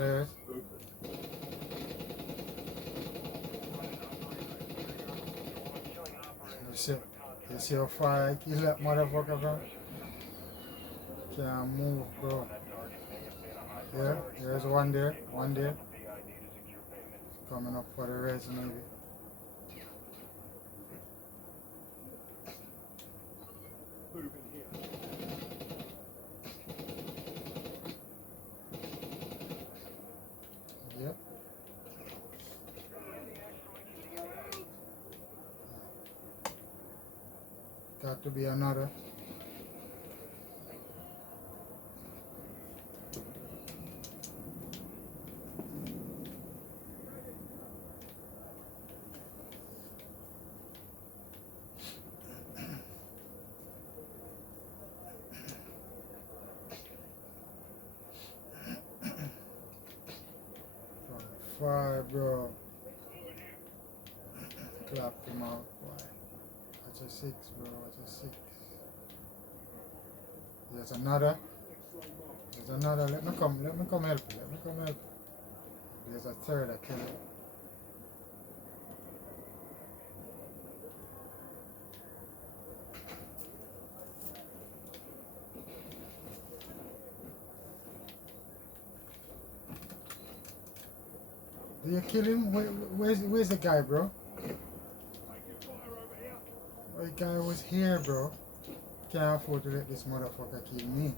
Players. You see, you see how far I kill that motherfucker from? Can't move, bro. Yeah, there's one there, one there. Coming up for the res maybe. Yep. Got to be another. From far, bro. Clap him out, boy. That's a six, bro. That's a six. There's another. There's another. Let me come. Let me come help you. Let me come help you. There's a third. I tell you. Do you kill him? Where's the guy, bro? The guy was here, bro. Can't afford to let this motherfucker kill me.